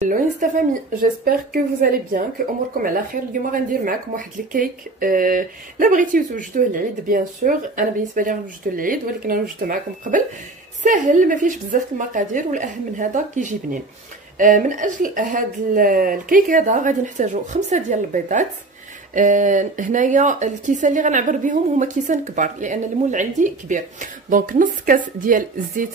Hello Insta famille, j'espère que vous allez bien, que اموركم على خير. اليوم غندير معكم واحد الكيك لا بغيتيو توجدوه العيد. بيان سور انا بالنسبه لي غنوجدو العيد، ولكن انا وجدته معكم قبل. ساهل، ما فيهش بزاف المقادير، والاهم من هذا كيجي بنين. من اجل هذا الكيك هذا غادي نحتاجو 5 ديال البيضات. هنايا الكيسان اللي غنعبر بهم هما كيسان كبار لان المول عندي كبير. دونك نص كاس ديال الزيت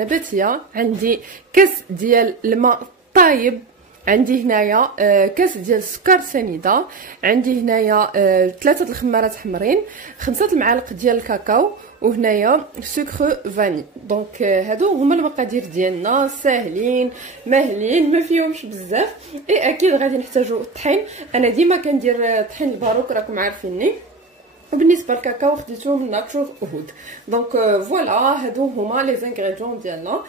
نباتيه، عندي كاس ديال الماء طايب، عندي هنايا كاس ديال السكر سنيده، عندي هنايا 3 الخمارات حمرين، 5 المعالق ديال الكاكاو، وهنايا سكر فاني. دونك هادو هما المقادير ديالنا، ساهلين ماهلين ما فيهمش بزاف. اكيد غادي نحتاجو الطحين، انا ديما كندير طحين الباروك راكم عارفيني. وبالنسبه للكاكاو خديتو من ناتشور هود. دونك فوالا هادو هما لي زانغريديون ديالنا.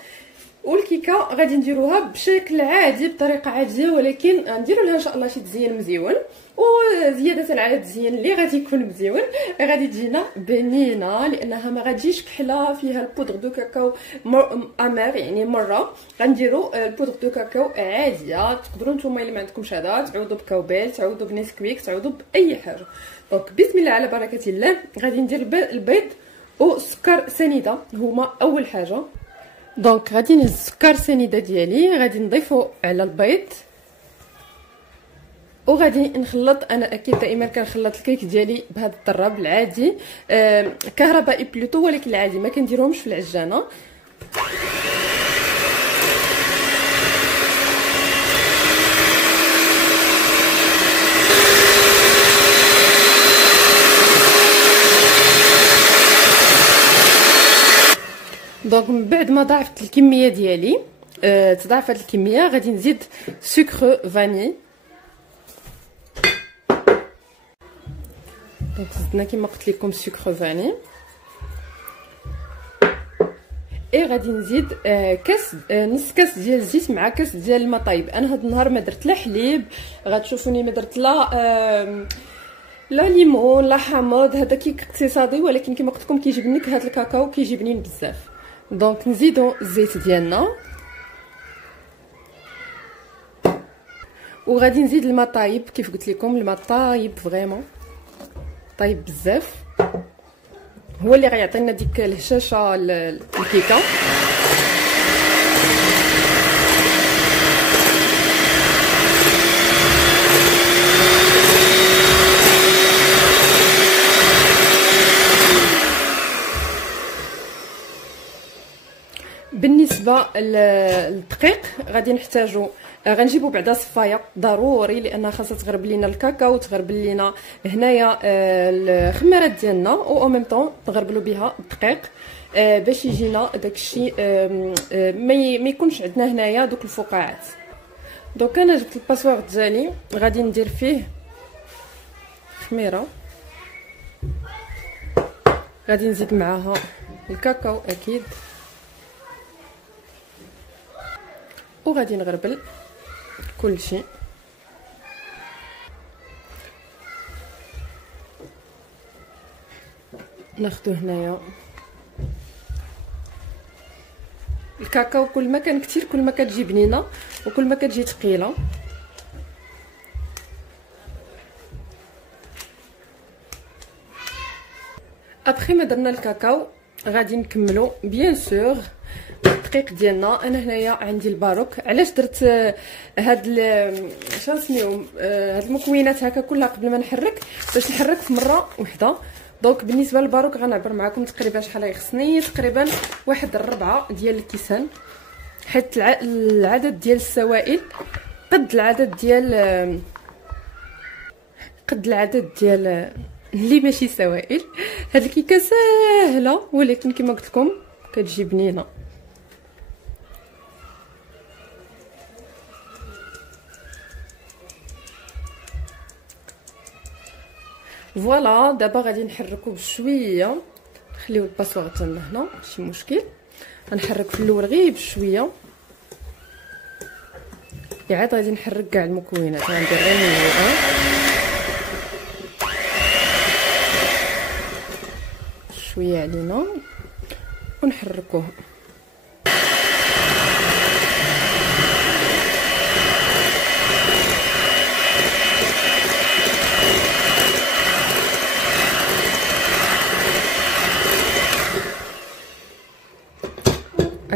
والكيكه غادي نديروها بشكل عادي بطريقه عاديه، ولكن غنديروا لها ان شاء الله شي تزيين مزيون. وزياده على التزيين اللي غادي يكون مزيون غادي تجينا بنينه، لانها ما غاتجيش كحله. فيها البودر دو كاكاو امير، يعني مره غنديروا البودر دو كاكاو عاديه. تقدروا نتوما اللي ما عندكمش هذا تعوضوا بكاوبيل، تعوضوا بنسكويك، تعوضوا باي حاجه. دونك بسم الله على بركه الله. غادي ندير البيض وسكر سنيده هما اول حاجه. دونك غادي نهز السكر سنيده ديالي، غادي نضيفو على البيض، وغادي نخلط. انا اكيد دائما كنخلط الكيك ديالي بهذا الضراب العادي، كهربائي بلوتو، ولكن العادي ما كنديرهمش في العجانه. دونك من بعد ما ضاعفت الكميه ديالي، تضاعفت الكميه، غادي نزيد سكر فاني. دونك زدنا كما قلت لكم سكر فاني، غادي نزيد كاس نص كاس ديال الزيت مع كاس ديال الماء طايب. انا هذا النهار ما درت لا حليب، غتشوفوني ما درت لا ليمون لا حامض. هذا كيك اقتصادي، ولكن كما قلت لكم كيجيب لك هذا الكاكاو كيجي بنين بزاف. دونك نزيدو الزيت ديالنا، وغادي نزيد الماء طايب. كيف قلت لكم الماء طايب فريمون طايب بزاف، هو اللي غيعطينا ديك الهشاشه الكيكه. بالنسبه للدقيق غادي نحتاجو، غنجيبو بعدا صفايه ضروري، لان خاصها تغرب لينا الكاكاو، تغرب لينا هنايا الخمارات ديالنا، و ميم طون تغربلو بها الدقيق باش يجينا داكشي ما يكونش عندنا هنايا دوك الفقاعات. دونك انا جبت الباسوار ديالي، غادي ندير فيه خميره، غادي نزيد معاها الكاكاو اكيد، وغادي نغربل كلشي. ناخدو هنايا الكاكاو، كل ما كان كتير كل ما كتجي بنينه، وكل ما كتجي ثقيله. ابخي ما درنا الكاكاو غادي نكملو بيان سور الدقيق ديالنا. انا هنايا عندي الباروك. علاش درت هاد شنو نسميوهم هاد المكونات هكا كلها قبل ما نحرك، باش نحرك في مره وحده. دونك بالنسبه للباروك غنعبر معكم تقريبا شحال يخصني، تقريبا واحد الربعه ديال الكيسان، حيت العدد ديال السوائل قد العدد ديال اللي ماشي سوائل. هاد الكيكه ساهله، ولكن كما قلت لكم كتجي بنينه. فوالا دابا غادي نحركو بشويه، نخليو الباسوار تما هنا ماشي مشكل. غنحرك في الاول غير بشويه، عاد غادي نحرك كاع المكونات. غندير غير من شويه علينا ونحركوه.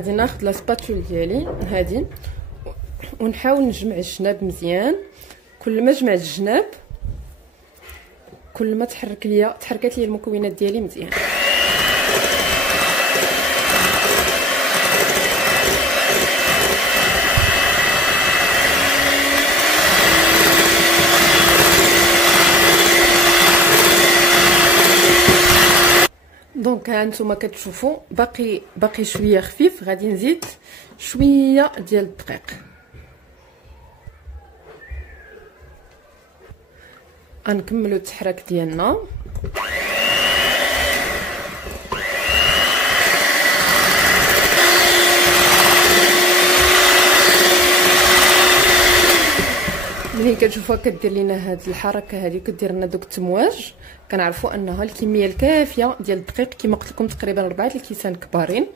غادي ناخذ لا سباتول ديالي هادي ونحاول نجمع الجناب مزيان. كل ما جمعت الجناب كل ما تحركت لي المكونات ديالي مزيان. دونك ها نتوما كتشوفوا باقي شويه خفيف. غادي نزيد شويه ديال الدقيق. غنكملوا التحراك ديالنا. ملي كتشوفوها كدير لينا هاد الحركه هذه وكدير لنا دوك التمواج، كنعرفوا انها الكميه الكافيه ديال الدقيق. كما قلت لكم تقريبا 4 الكيسان كبارين.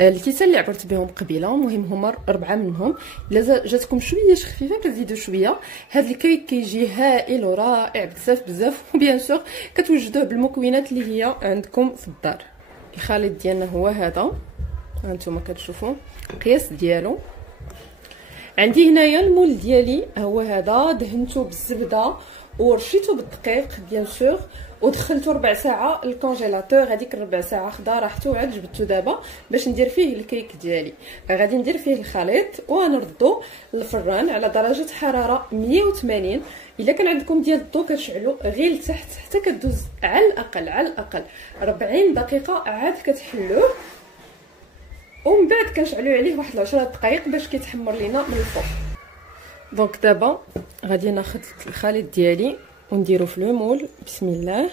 الكيسان اللي عبرت بهم قبيله مهم هما 4 منهم. الا جاتكم شويه خفيفه كتزيدوا شويه. هذا الكيك كيجي هائل ورائع بزاف وبيان سور كتوجدوه بالمكونات اللي هي عندكم في الدار. الخليط ديالنا هو هذا، هانتوما كتشوفوا القياس ديالو. عندي هنايا المول ديالي هو هذا، دهنته بالزبده ورشيته بالدقيق بيان سور ودخلته 4 ساعه الكونجيلاتور. هذيك الربع ساعه خدا راحته وعاد جبدته دابا باش ندير فيه الكيك ديالي. غادي ندير فيه الخليط ونردو للفران على درجه حراره 180. الا كان عندكم ديال الضو كتشعلوا غير لتحت حتى كدوز على الاقل 40 دقيقه عاد كتحلوه، ومن بعد كنشعلوا عليه واحد 10 دقائق باش كيتحمر لينا من الفوق. دونك دابا غادي ناخذ الخليط ديالي ونديرو في المول. بسم الله.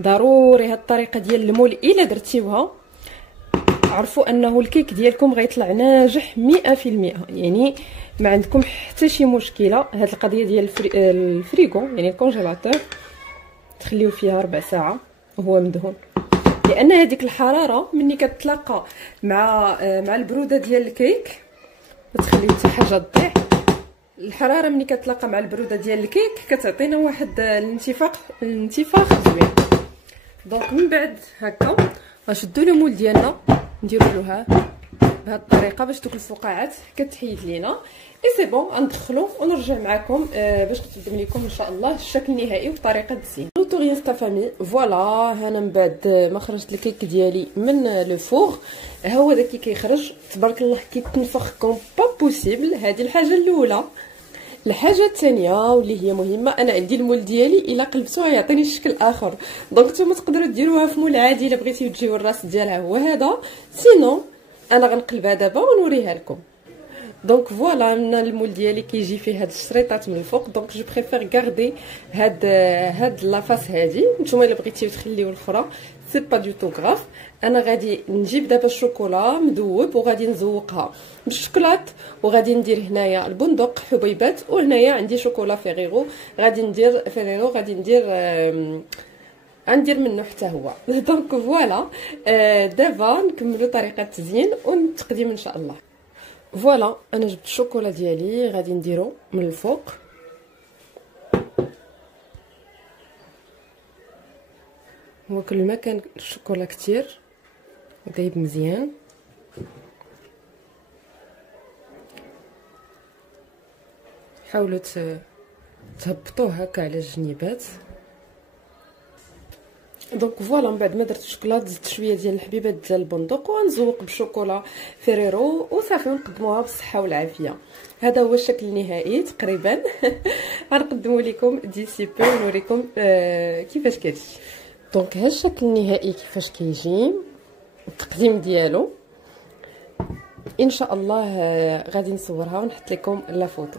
ضروري هاد الطريقه ديال المول الا درتيوها عرفوا انه الكيك ديالكم غيطلع ناجح 100%. يعني ما عندكم حتى شي مشكله. هاد القضيه ديال الفريغو يعني الكونجيلاتور تخليو فيها 4 ساعه وهو مدهون، لان هذيك الحراره ملي كتلاقى مع البروده ديال الكيك ما تخلي حتى حاجه تضيع. الحراره ملي كتلاقى مع البروده ديال الكيك كتعطينا واحد الانتفاخ زوين. دونك من بعد هكا غنشدو لو مول ديالنا نديرو له بهذه الطريقه باش دوك الفقاعات كتحيد لينا. اي سي بون غندخلو ونرجع معكم باش نقدم لكم ان شاء الله الشكل النهائي وطريقه التزيين. نوتوريانس فامي فوالا. هنا من بعد ما خرجت الكيك ديالي من لو فور، ها هو داك كيخرج تبارك الله كيتنفخ كوم با بوسيبل. هذه الحاجه الاولى. الحاجه الثانيه واللي هي مهمه، انا عندي المول ديالي الا قلبتوه يعطيني شكل اخر. دونك نتوما تقدروا ديروها في مول عادي الا بغيتيو تجيو الراس ديالها هو هذا. سينو انا غنقلبها دابا ونوريها لكم. دونك فوالا من المول ديالي كيجي فيه هاد الشريطات من الفوق. دونك جو بريفير غاردي هاد لافاس هادي. نتوما الا بغيتيو تخليو الاخرى سي با دو تو غراف. انا غادي نجيب دابا الشوكولا مذوب وغادي نزوقها بالشوكولات، وغادي ندير هنايا البندق حبيبات، وهنايا عندي شوكولا فيريرو غادي ندير منه حتى هو. دونك فوالا دابا نكملوا طريقه التزيين والتقديم ان شاء الله. فوالا انا جبت الشوكولا ديالي غادي نديرو من الفوق. هو كل ما كان الشوكولا كتير دايب مزيان. حاولوا تهبطوه هكا على الجنيبات. دونك فوالا من بعد ما درت الشوكولا زدت شويه ديال الحبيبات ديال البندق ونزوق بالشوكولا فيريرو وصافي نقدموها بالصحه والعافيه. هذا هو الشكل النهائي تقريبا. غنقدموا لكم ديسي بو ونوريكم كيفاش كتجي. دونك ها الشكل النهائي كيفاش كيجي التقديم ديالو. ان شاء الله غادي نصورها ونحط لكم لا فوتو.